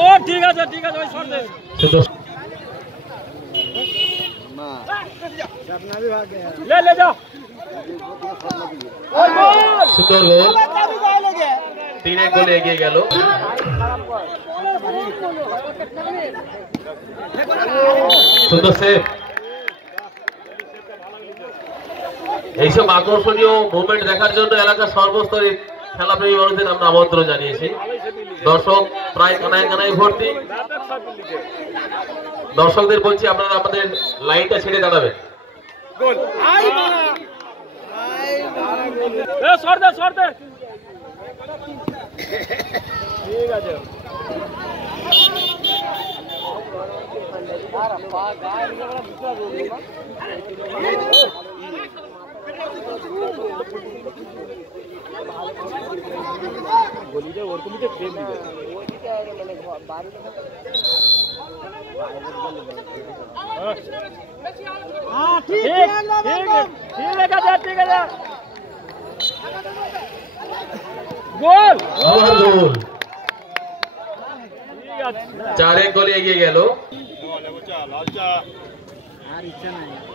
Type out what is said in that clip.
ও ঠিক আছে ওই শট দে ले जाओ সুন্দর গোল 3-1 গোলে এগিয়ে গেল সুন্দর সেভ এইসব আকর্ষণীয় মুভমেন্ট দেখার জন্য এলাকার সর্বস্তরে খেলাপ্রেমী মানুষদের আমরা আমন্ত্রণ জানিয়েছি দর্শক প্রায় কানায় কানায় ভর্তি দর্শকদের বলছি আপনারা আমাদের লাইনটা ছেড়ে দাঁড়াবেন গোল এ সর দে ঠিক আছে গলিতে ওরকমই ফ্রেম দিবে हाँ ठीक है गोल 4-1 গোলে এগিয়ে গেল